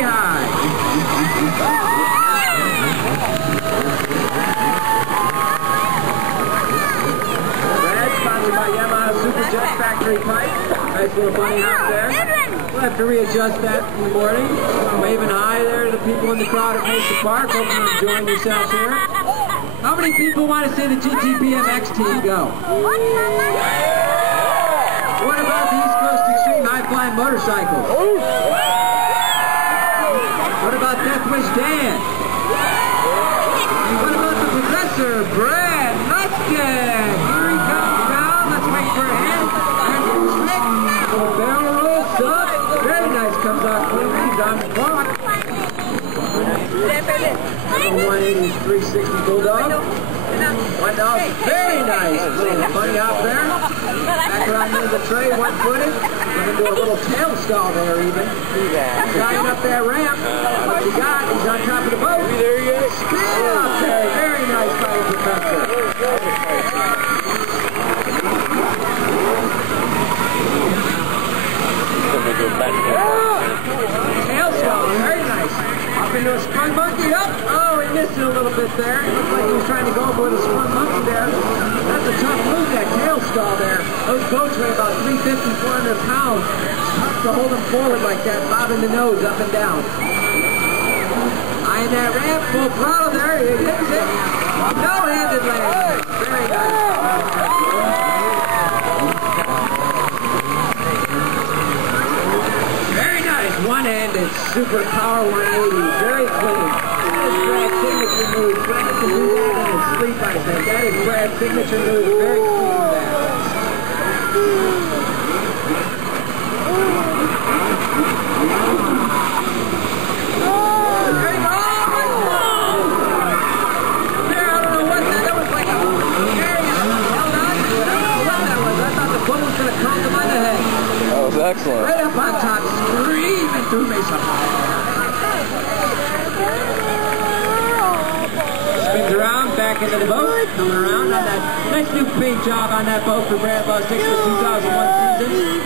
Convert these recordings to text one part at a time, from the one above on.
pretty high. Brad, sponsored by Yamaha Super Jet Factory Pipe. Nice little bunny hop there. We'll have to readjust that in the morning. Waving hi there to the people in the crowd at Mesa Park. Hope you're enjoying yourselves here. How many people want to see the GTBMX team go? What about the East Coast Extreme High-Flying Motorcycles? What about Death Wish Dan? What about the Professor, Brad Lustic? Here he comes down. Let's wait for a hand. There's the trick. Little barrel roll sub. Very nice. Comes out clean. He's on the clock. 180, 360 Bulldog. Very nice. Little bunny hop there. Back around near the tray, one-footed. Looking to a little tail stall there even. Driving up that ramp. What you got? He's on top of the boat. There he is. Spin up there. Very nice by the Professor. Tail stall. Very nice. Up into a sprung monkey. Up. Oh, he missed it a little bit there. It looked like he was trying to go over with a sprung monkey there. That's a tough move, that tail stall there. Those boats weigh about 350, 400 pounds. It's tough to hold them forward like that, bobbing the nose up and down. Eyeing that ramp, full throttle there. He hits it. No-handed landing. Very nice. Very nice. One-handed super power 180. Very clean. That is Brad's signature move. Brad can do that in his sleep, I think. That is Brad's signature move. Very clean with that. Excellent. Right up on top, screaming through Mesa. Spins around, back into the boat, coming around on that nice new paint job on that boat for Brad Lustic for 2001 season.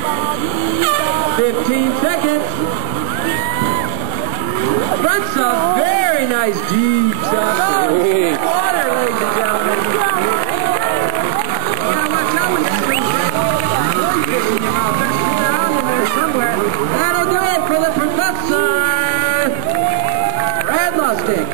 15 seconds. Front sub, very nice deep sub. Water, ladies and gentlemen. You gotta watch out with these things. Fish in your mouth. Somewhere. That'll do it for the Professor! Brad Lustic.